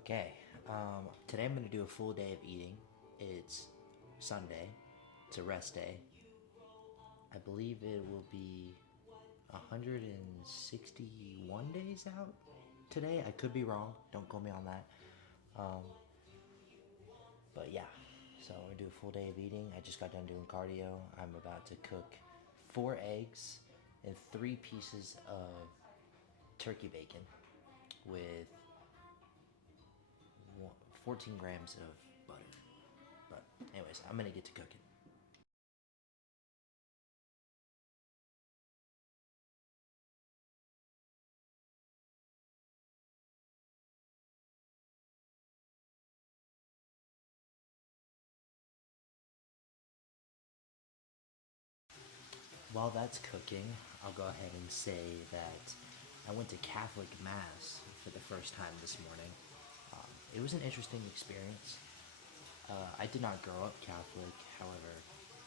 Okay, today I'm going to do a full day of eating. It's Sunday, it's a rest day. I believe it will be 161 days out today. I could be wrong, don't quote me on that. Um, but yeah, so I'm going to do a full day of eating. I just got done doing cardio. I'm about to cook 4 eggs and 3 pieces of turkey bacon with 14 grams of butter. But anyways, I'm gonna get to cooking. While that's cooking, I'll go ahead and say that I went to Catholic Mass for the first time this morning. It was an interesting experience. I did not grow up Catholic, however,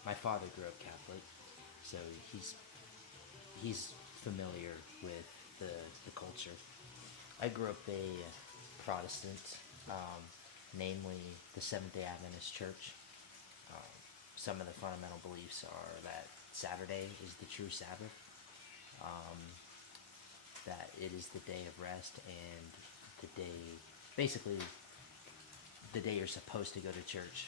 my father grew up Catholic, so he's familiar with the culture. I grew up a Protestant, um, namely the Seventh Day Adventist Church. Some of the fundamental beliefs are that Saturday is the true Sabbath, that it is the day of rest and the day, basically, the day you're supposed to go to church.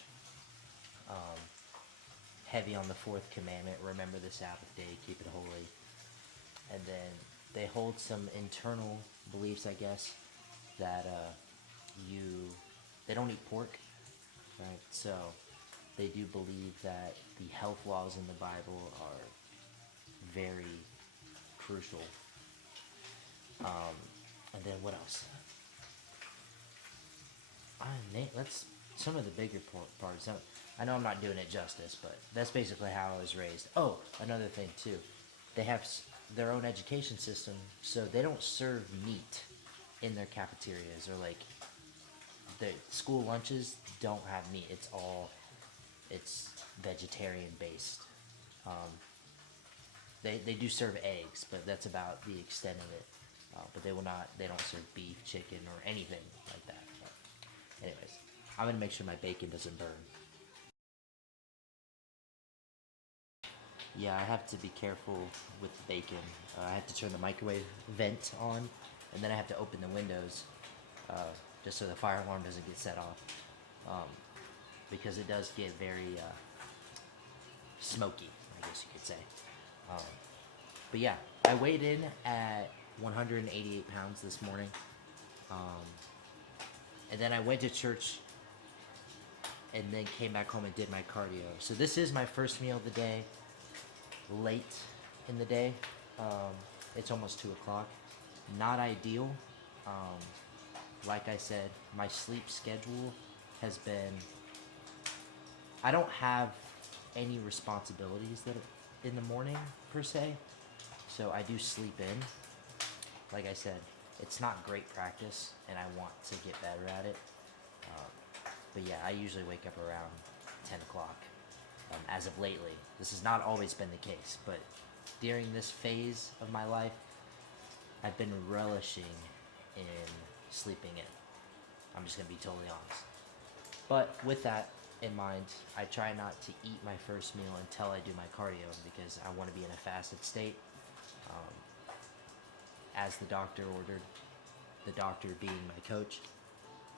Heavy on the fourth commandment, remember the Sabbath day, keep it holy. And then they hold some internal beliefs, I guess, that you they don't eat pork, right? So they do believe that the health laws in the Bible are very crucial. And then what else? That's some of the bigger parts. I know I'm not doing it justice, but that's basically how I was raised. Oh, another thing too, they have their own education system, so they don't serve meat in their cafeterias, or like the school lunches don't have meat. It's vegetarian based. They do serve eggs, but that's about the extent of it. But they don't serve beef, chicken, or anything like that. But anyways, I'm gonna make sure my bacon doesn't burn. Yeah, I have to be careful with the bacon. I have to turn the microwave vent on, and then I have to open the windows uh, just so the fire alarm doesn't get set off, um, because it does get very smoky, I guess you could say. Um, but yeah, I weighed in at 188 pounds this morning, and then I went to church and then came back home and did my cardio. So this is my first meal of the day, late in the day. Um, it's almost 2 o'clock. Not ideal. Um, like I said, my sleep schedule has been. I don't have any responsibilities that in the morning per se, so I do sleep in. Like I said, it's not great practice, and I want to get better at it. But yeah, I usually wake up around 10 o'clock. As of lately, this has not always been the case, but during this phase of my life, I've been relishing in sleeping in. I'm just gonna be totally honest. But with that in mind, I try not to eat my first meal until I do my cardio, because I want to be in a fasted state, as the doctor ordered. The doctor being my coach.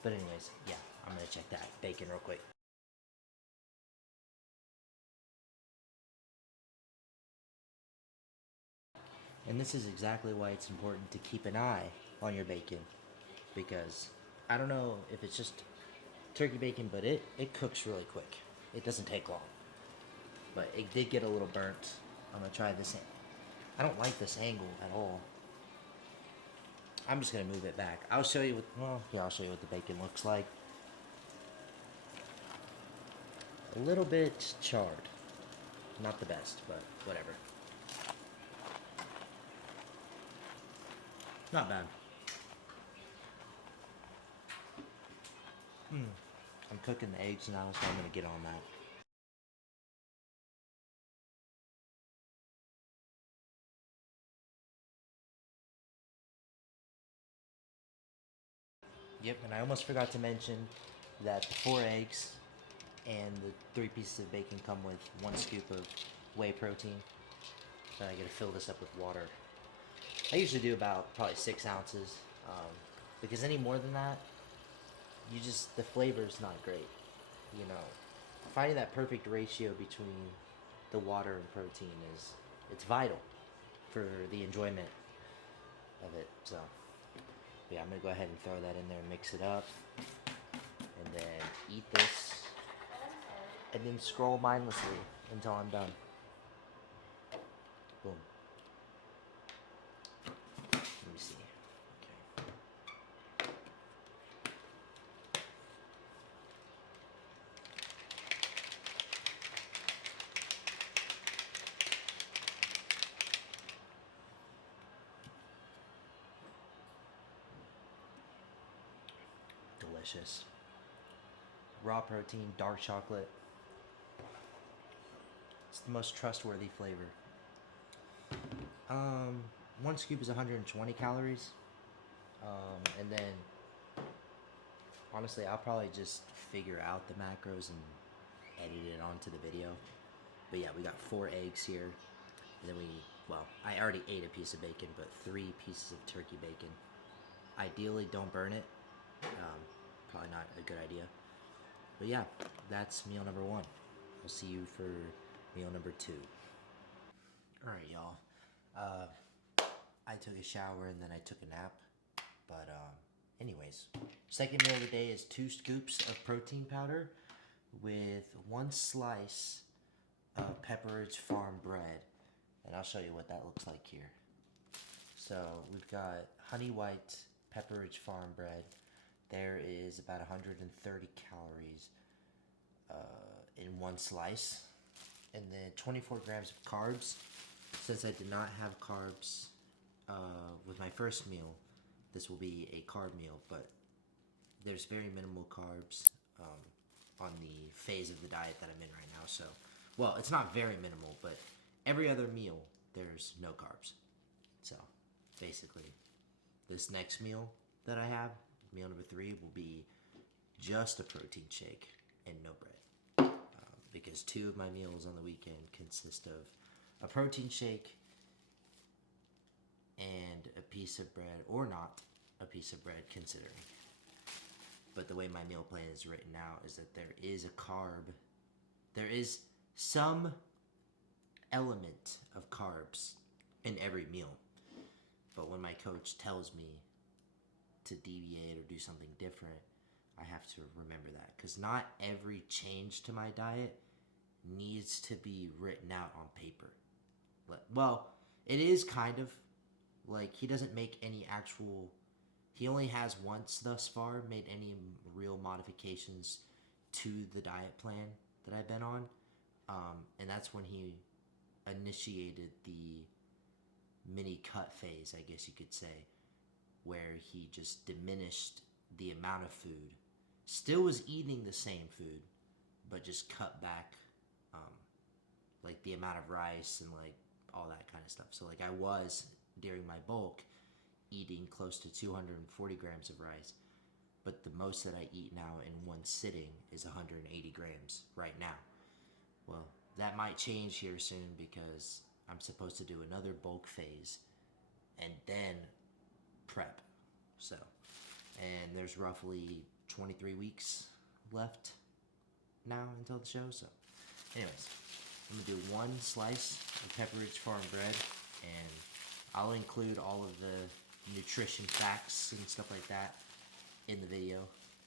But anyways, yeah, I'm gonna check that bacon real quick. And this is exactly why it's important to keep an eye on your bacon, because I don't know if it's just turkey bacon, but it cooks really quick. It doesn't take long. But it did get a little burnt. I'm gonna try this. I don't like this angle at all. I'm just gonna move it back. I'll show you what. Well, yeah, I'll show you what the bacon looks like. A little bit charred. Not the best, but whatever. Not bad. I'm cooking the eggs now, so I'm gonna get on that. Yep, and I almost forgot to mention that the 4 eggs and the 3 pieces of bacon come with 1 scoop of whey protein. Then I gotta fill this up with water. I usually do about probably 6 ounces, because any more than that, the flavor's not great. You know, finding that perfect ratio between the water and protein it's vital for the enjoyment of it. So, yeah, I'm gonna go ahead and throw that in there and mix it up, and then eat this, and then scroll mindlessly until I'm done. Boom. Let me see. Okay. Delicious. Raw protein, dark chocolate. It's the most trustworthy flavor. 1 scoop is 120 calories. And then, honestly, I'll probably just figure out the macros and edit it onto the video. But yeah, we got 4 eggs here. And then I already ate a piece of bacon, but 3 pieces of turkey bacon. Ideally, don't burn it. Probably not a good idea. But yeah, that's meal number 1. I'll see you for meal number 2. Alright, y'all. I took a shower and then I took a nap. But, anyways, second meal of the day is 2 scoops of protein powder with 1 slice of Pepperidge Farm bread. And I'll show you what that looks like here. So, we've got Honey White Pepperidge Farm bread. There is about 130 calories in 1 slice. And then 24 grams of carbs. Since I did not have carbs with my first meal, this will be a carb meal, but there's very minimal carbs on the phase of the diet that I'm in right now. So, well, it's not very minimal, but every other meal there's no carbs. So, basically, this next meal that I have, meal number 3, will be just a protein shake and no bread. Because 2 of my meals on the weekend consist of a protein shake and a piece of bread, or not a piece of bread, considering. But the way my meal plan is written out is that there is a carb, there is some element of carbs in every meal. But when my coach tells me to deviate or do something different, I have to remember that. Because not every change to my diet needs to be written out on paper. Well, it is kind of. Like, he doesn't make any actual... He only has once thus far made any real modifications to the diet plan that I've been on. And that's when he initiated the mini cut phase, I guess you could say, where he just diminished the amount of food. Still was eating the same food, but just cut back, like, the amount of rice and, like, all that kind of stuff. So, like, I was, during my bulk, eating close to 240 grams of rice, but the most that I eat now in one sitting is 180 grams right now. Well, that might change here soon because I'm supposed to do another bulk phase and then prep. So, and there's roughly 23 weeks left now until the show. So, anyways, I'm gonna do 1 slice of Pepperidge Farm bread, and I'll include all of the nutrition facts and stuff like that in the video.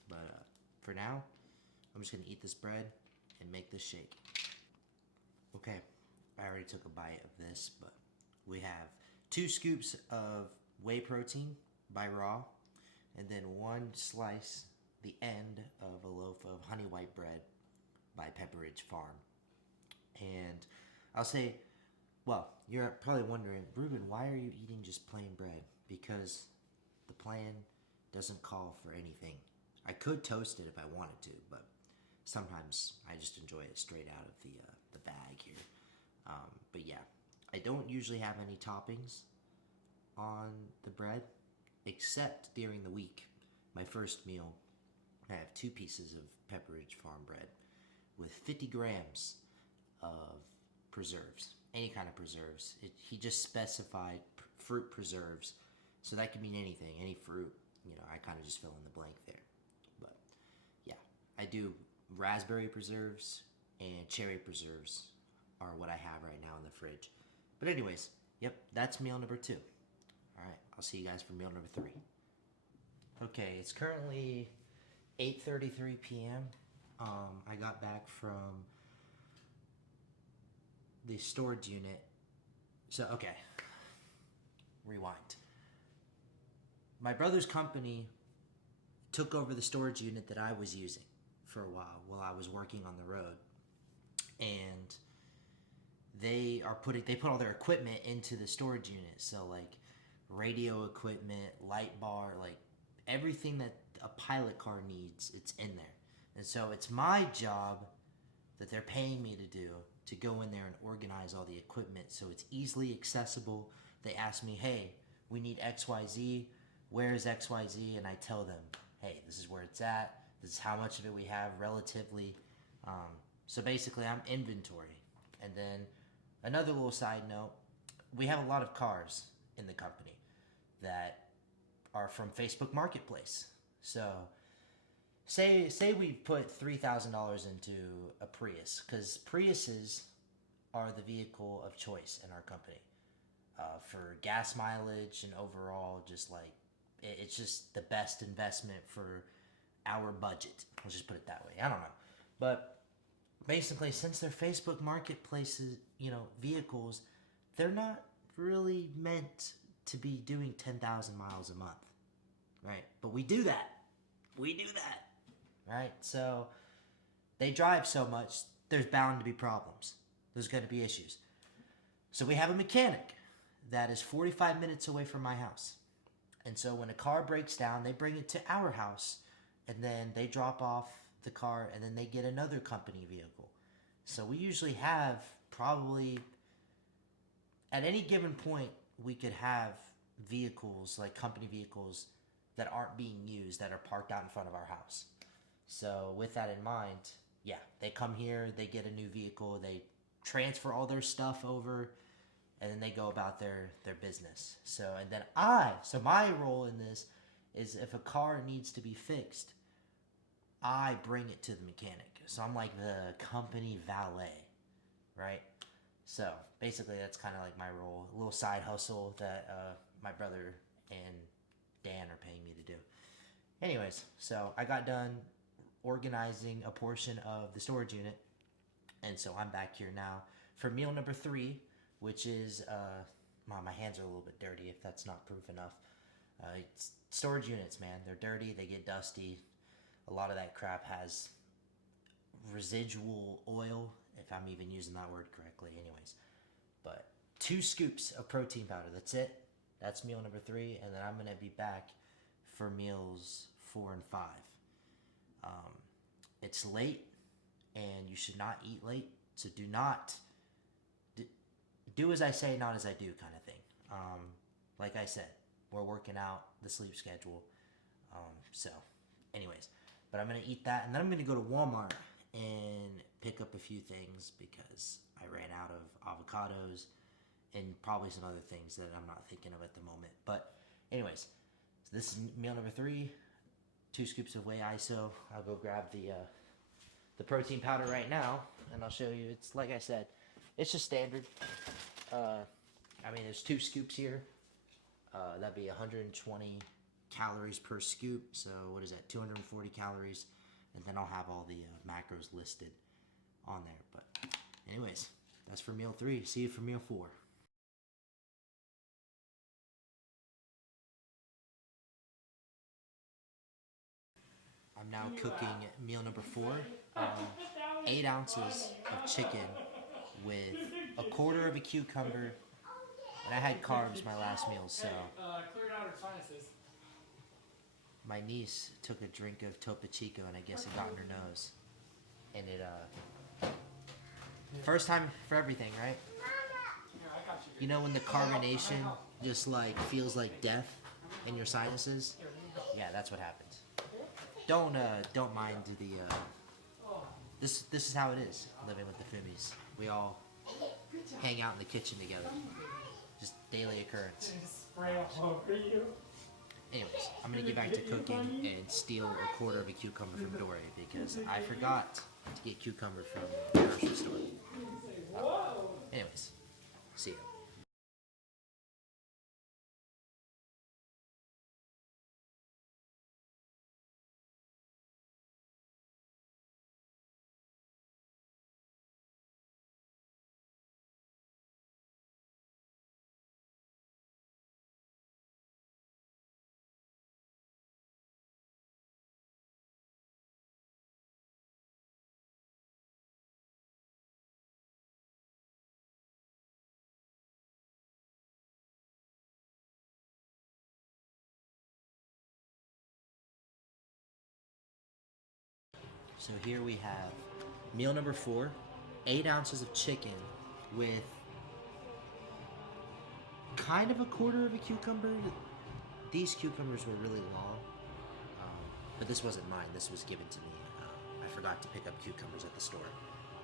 But for now, I'm just gonna eat this bread and make this shake. Okay, I already took a bite of this, but we have 2 scoops of whey protein by Raw, and then 1 slice, the end of a loaf of Honey White bread by Pepperidge Farm. And I'll say, well, you're probably wondering, Ruben, why are you eating just plain bread? Because the plan doesn't call for anything. I could toast it if I wanted to, but sometimes I just enjoy it straight out of the bag here. But yeah, I don't usually have any toppings on the bread, except during the week. my first meal, I have 2 pieces of Pepperidge Farm bread with 50 grams of preserves, any kind of preserves. He just specified fruit preserves, so that could mean anything, any fruit. You know, I kind of just fill in the blank there. But yeah, I do raspberry preserves and cherry preserves are what I have right now in the fridge. But anyways, yep, that's meal number 2. All right, I'll see you guys for meal number 3. Okay, it's currently 8:33 p.m. I got back from the storage unit. So, okay, rewind. My brother's company took over the storage unit that I was using for a while I was working on the road. And they put all their equipment into the storage unit. So like radio equipment, light bar, like everything that a pilot car needs, it's in there. And so it's my job that they're paying me to do to go in there and organize all the equipment so it's easily accessible. They ask me, hey, we need XYZ. Where is XYZ? And I tell them, hey, this is where it's at. This is how much of it we have relatively. So basically, I'm inventory. And then another little side note, we have a lot of cars in the company that are from Facebook Marketplace. So say we put $3,000 into a Prius, because Priuses are the vehicle of choice in our company for gas mileage and overall just like it's just the best investment for our budget. Let's just put it that way. I don't know. But basically, since they're Facebook Marketplaces, vehicles, they're not really meant to be doing 10,000 miles a month, right? But we do that. Right? So they drive so much, there's bound to be problems. There's going to be issues. So we have a mechanic that is 45 minutes away from my house. And so when a car breaks down, they bring it to our house, and then they drop off the car, and then they get another company vehicle. So we usually have probably, at any given point, we could have vehicles, like company vehicles, that aren't being used, that are parked out in front of our house. So with that in mind, yeah, they come here, they get a new vehicle, they transfer all their stuff over, and then they go about their business. So my role in this is if a car needs to be fixed, I bring it to the mechanic. So I'm like the company valet, right? So basically that's kind of like my role, a little side hustle that my brother and Dan are paying me to do. Anyways, so I got done organizing a portion of the storage unit, and so I'm back here now for meal number 3, which is, my hands are a little bit dirty if that's not proof enough. Storage units, man, they're dirty, they get dusty. A lot of that crap has residual oil, if I'm even using that word correctly, anyways. But 2 scoops of protein powder, that's it. That's meal number 3, and then I'm going to be back for meals 4 and 5. It's late, and you should not eat late, so do not do as I say, not as I do kind of thing. Like I said, we're working out the sleep schedule. So anyways, but I'm going to eat that, and then I'm going to go to Walmart and pick up a few things because I ran out of avocados and probably some other things that I'm not thinking of at the moment. But anyways, so this is meal number 3, 2 scoops of whey iso. I'll go grab the protein powder right now, and I'll show you. It's like I said, it's just standard. There's 2 scoops here. That'd be 120 calories per scoop. So what is that? 240 calories. And then I'll have all the macros listed on there. But anyways, that's for meal 3. See you for meal 4. I'm now cooking meal number 4. 8 ounces of chicken with a quarter of a cucumber, and I had carbs my last meal, so cleared out her sinuses. My niece took a drink of Topo Chico, and I guess it got in her nose, and it first time for everything, right? Yeah, I got you. You know when the carbonation just like feels like death in your sinuses? Yeah, that's what happens. don't mind the this is how it is living with the Fumis. We all hang out in the kitchen together. Just daily occurrence. Spray all over you. Anyways, I'm gonna get back to cooking and steal a quarter of a cucumber from Dory because I forgot to get cucumber from the grocery store. Anyways, see ya. So here we have meal number 4, 8 ounces of chicken with kind of a quarter of a cucumber. These cucumbers were really long, but this wasn't mine. This was given to me. I forgot to pick up cucumbers at the store.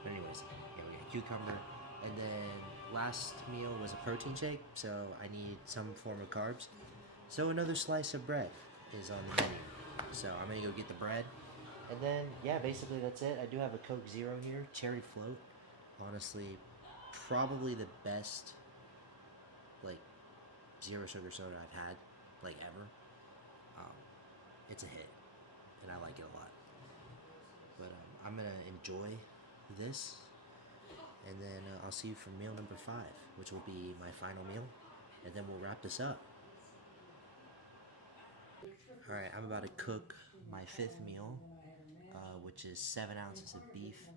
But anyways, here we got cucumber. And then last meal was a protein shake, so I need some form of carbs. So another slice of bread is on the menu. So I'm gonna go get the bread. And then, yeah, basically that's it. I do have a Coke Zero here, cherry float. Honestly, probably the best, like, zero sugar soda I've had, like, ever. It's a hit, and I like it a lot. But I'm gonna enjoy this, and then I'll see you for meal number 5, which will be my final meal, and then we'll wrap this up. Alright, I'm about to cook my 5th meal, which is 7 ounces of beef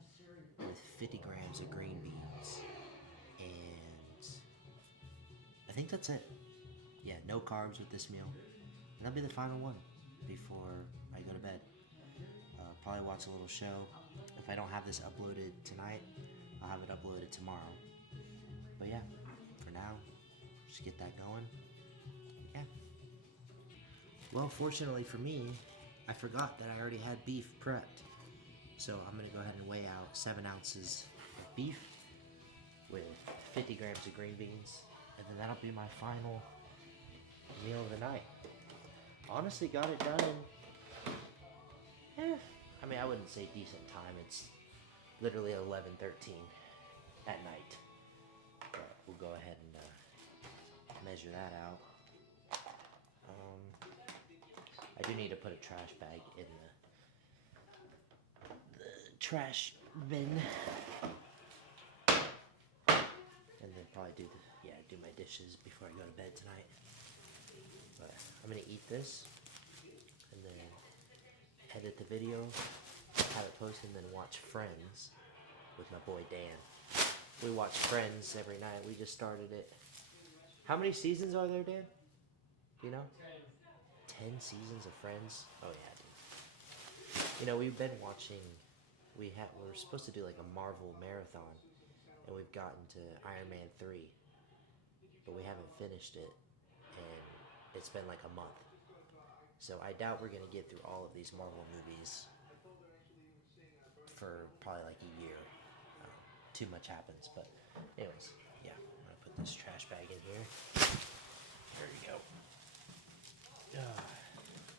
with 50 grams of green beans. And I think that's it. Yeah, no carbs with this meal. And that'll be the final one before I go to bed. Probably watch a little show. If I don't have this uploaded tonight, I'll have it uploaded tomorrow. But yeah, for now, just get that going. Yeah. Well, fortunately for me, I forgot that I already had beef prepped. So I'm gonna go ahead and weigh out 7 ounces of beef with 50 grams of green beans, and then that'll be my final meal of the night. Honestly, got it done in, I mean, I wouldn't say decent time. It's literally 11:13 at night. But we'll go ahead and measure that out. I do need to put a trash bag in the trash bin. And then probably do my dishes before I go to bed tonight. But I'm gonna eat this and then edit the video, have it posted, and then watch Friends with my boy Dan. We watch Friends every night. We just started it. How many seasons are there, Dan? You know? 10 seasons of Friends? Oh yeah, dude. You know, we've been watching, we're supposed to do like a Marvel marathon, and we've gotten to Iron Man 3, but we haven't finished it, and it's been like a month. So I doubt we're gonna get through all of these Marvel movies for probably like a year. Too much happens, but anyways, yeah, I'm gonna put this trash bag in here. There you go.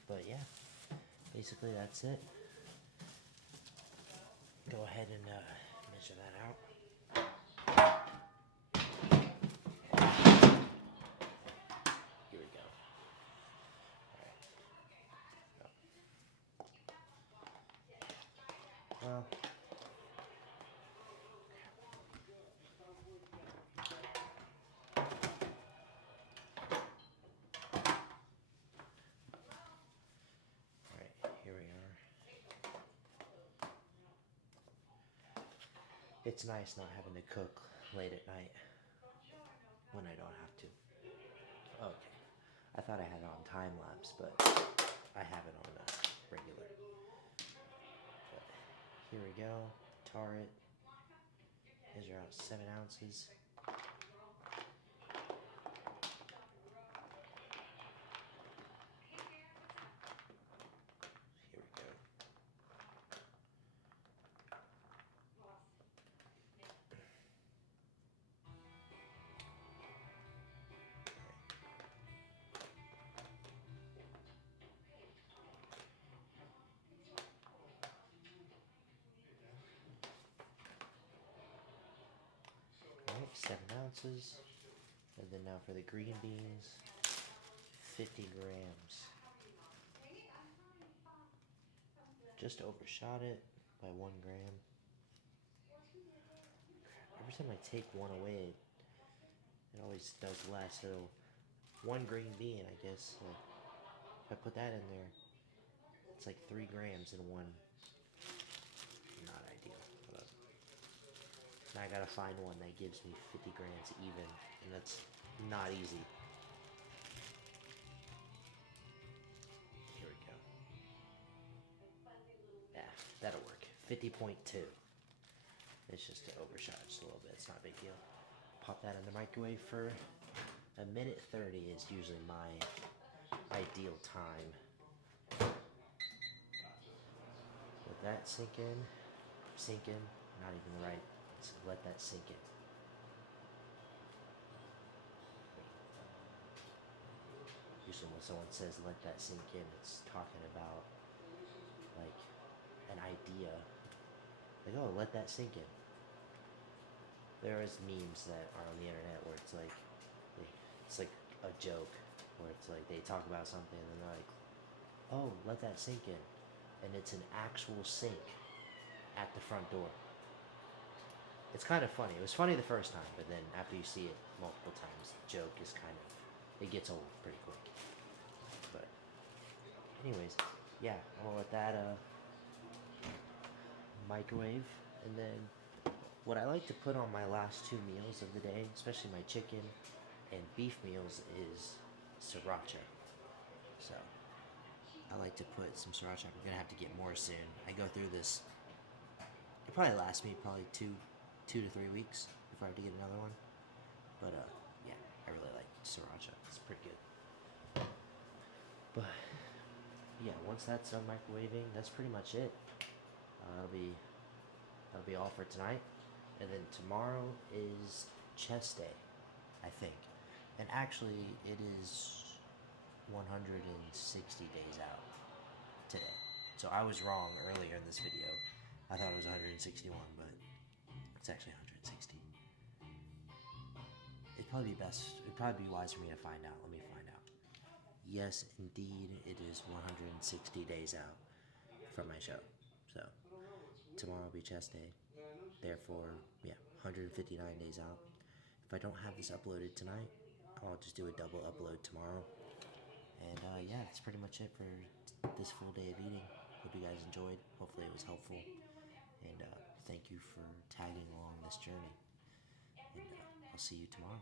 But yeah, basically that's it. Go ahead and measure that out. Here we go. Alright. Well, here we are. It's nice not having to cook late at night when I don't have to. Okay. I thought I had it on time lapse, but I have it on regular. But here we go. Tar it. Measure out 7 ounces. Here we go. 7 ounces. And then now for the green beans, 50 grams. Just overshot it by 1 gram. Every time I take one away, it always does less. So 1 green bean, I guess. If I put that in there, it's like 3 grams in one. Not ideal. But now I gotta find one that gives me 50 grams even, and that's not easy. Here we go. Yeah, that'll work. 50.2. It's just an overshot just a little bit. It's not a big deal. Pop that in the microwave for a minute 30 is usually my ideal time. Let that sink in. Not even right. So let that sink in. Usually when someone says let that sink in, it's talking about like an idea. Like, oh, let that sink in. There is memes that are on the internet where it's like a joke where it's like they talk about something and they're like, oh, let that sink in. And it's an actual sink at the front door. It's kind of funny. It was funny the first time, but then after you see it multiple times, the joke is kind of, it gets old pretty quick. But anyways, yeah, I'm gonna let that microwave, and then what I like to put on my last 2 meals of the day, especially my chicken and beef meals, is sriracha. So I like to put some sriracha. I'm gonna have to get more soon. I go through this. It probably lasts me two to 3 weeks before I have to get another one. But yeah, I really like sriracha. It's pretty good. But yeah, once that's done microwaving, that's pretty much it. That'll be all for tonight. And then tomorrow is chest day, I think. And actually, it is 160 days out today. So I was wrong earlier in this video. I thought it was 161, but it's actually 160. It'd probably be wise for me to find out. Let me find out. Yes, indeed, it is 160 days out from my show. So tomorrow will be chest day. Therefore, yeah, 159 days out. If I don't have this uploaded tonight, I'll just do a double upload tomorrow. And yeah, that's pretty much it for this full day of eating. Hope you guys enjoyed. Hopefully it was helpful. And thank you for tagging along this journey. And I'll see you tomorrow.